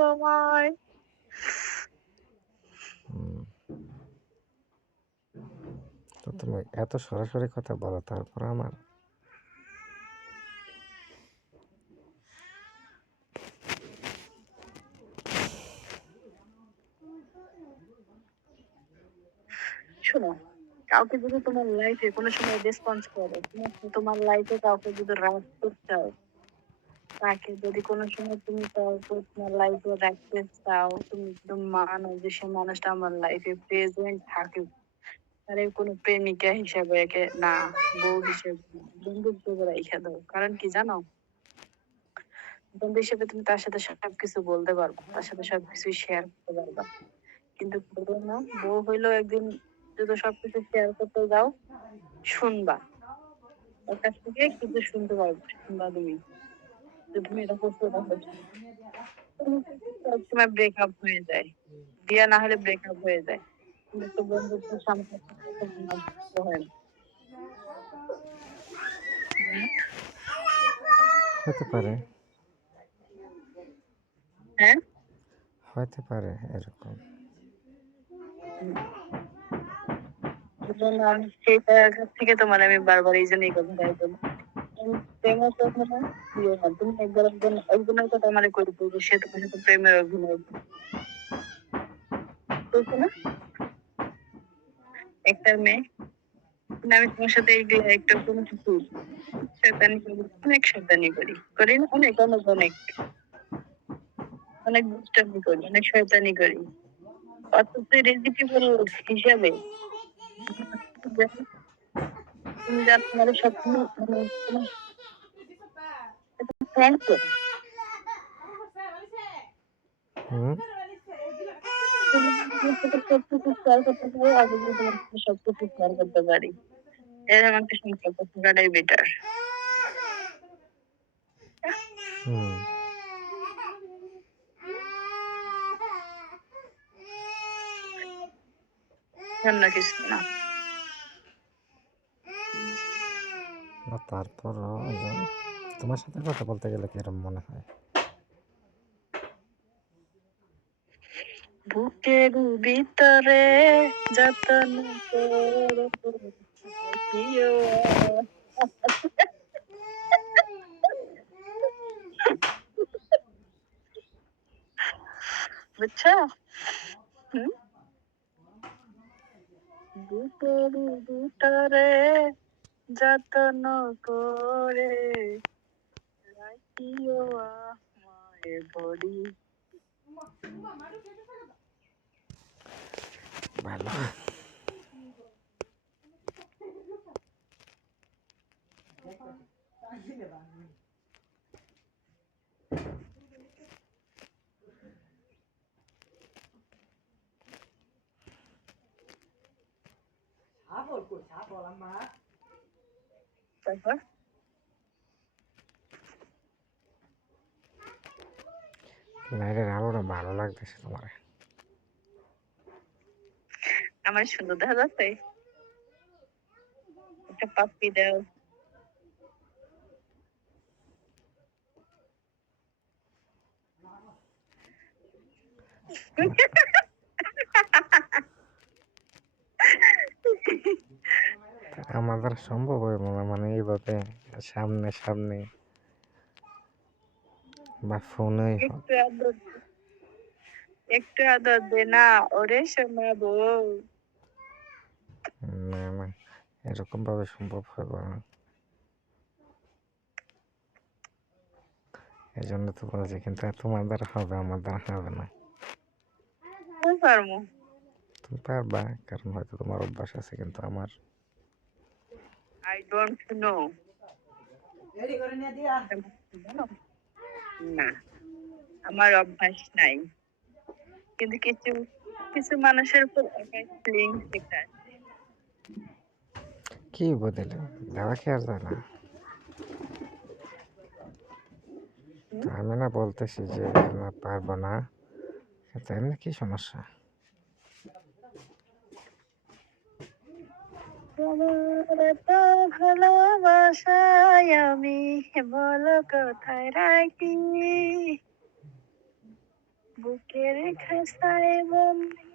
তোমায় তো তুমি এত সরাসরি কথা বলো, তারপর আমার শোনো, কাউকে যদি তোমার লাইফে কোনো সময় রেসপন্স করো, তোমার লাইফে কাউকে যদি রাখতে চাও, তাকে যদি কোনো সময় তুমি কাউকে তোমার লাইফে রাখতে চাও, তুমি একদম মানো যে সে মানুষটা আমার লাইফে প্রেজেন্ট থাকে, আরে কোনো প্রেমিকা হিসাবে একে না, বউ হিসেবে না, বন্ধু হিসেবে রেখে দাও। কারণ কি জানো, বন্ধু হিসেবে তুমি তার সাথে সবকিছু বলতে পারবা, তার সাথে সবকিছু শেয়ার করতে পারবা। কিন্তু বউ না, বউ হইলেও একদিন যদি সবকিছু শেয়ার করতে যাও, শুনবা, ওর কাছ থেকে কিছু শুনতে পারবে, শুনবা তুমি যে তুমি এটা করছো, এটা করছো। সবসময় ব্রেকআপ হয়ে যায়, বিয়ে না হলে ব্রেকআপ হয়ে যায়, কিন্তু তো বন্ধুত্বের সম্পর্ক হয় না। হতে পারে, হ্যাঁ, হতে পারে এরকম। এজন্য আমি সেইটার কাছ থেকে তোমার আমি বারবার এই জন্য এই কথাটা বলি, প্রেমের কথা না, বিয়ে না, তুমি একবার একজনের কথা মানে করে বলবো, সে তোমার সাথে প্রেমের অভিনয় করছে না। একটা মেয়ে, না আমি তোমার সাথে এইগুলো একটা কোনো কিছু শয়তানি করি, অনেক শয়তানি করি, করি না, অনেক অনেক অনেক অনেক দুষ্টামি করি, অনেক শয়তানি করি, অথচ রেজিটেবল হিসাবে তুমি জানো তোমার সব মানে তোমার ফ্রেন্ড করে, হুম, তুমি আমার সাথে সবকিছু শেয়ার করতে পারো, আমি যদি তোমার সাথে সবকিছু শেয়ার করতে পারি, এরকম একটা সম্পর্ক থাকাটাই বেটার। হুম। অন্য কিছু না। না, তারপরও তোমার সাথে কথা বলতে গেলে কিরম মনে হয়? বুকের ভিতরে যতন করে রাখিও। বুঝছো? হুম? বুকের ভিতরে যতন করে রাখিও আমায় বলি। ভালো। তারপর লাইটের আলোটা ভালো লাগতেছে তোমার। আমার সুন্দর দেখা যাচ্ছে, একটা পাপ্পি দাও। আমাদের সম্ভব হয় মনে মানে এইভাবে সামনে সামনে বা ফোনেই হোক। একটু আদর, একটু আদর দে না, ওরে সোনা বউ। না না, এরকম ভাবে সম্ভব হবে না। এই জন্য তো বলছি, কিন্তু তোমার দ্বারা হবে, আমার দ্বারা হবে না। পারবো। তুমি পারবা, কারণ হয়তো তোমার অভ্যাস আছে, কিন্তু আমার আই ডোন্ট নো। জানো, না, আমার অভ্যাস নাই, কিন্তু কিছু কিছু মানুষের উপর ফিলিংস একটা আছে। কি বদলে দেওয়া কি আর যায় না। তো আমি না বলতেছি যে না পারবো না, কিন্তু এমনি কি সমস্যা? তোমার এত ভালোবাসায় আমি বলো কোথায় রাখি বুকের খাসায় বন্দি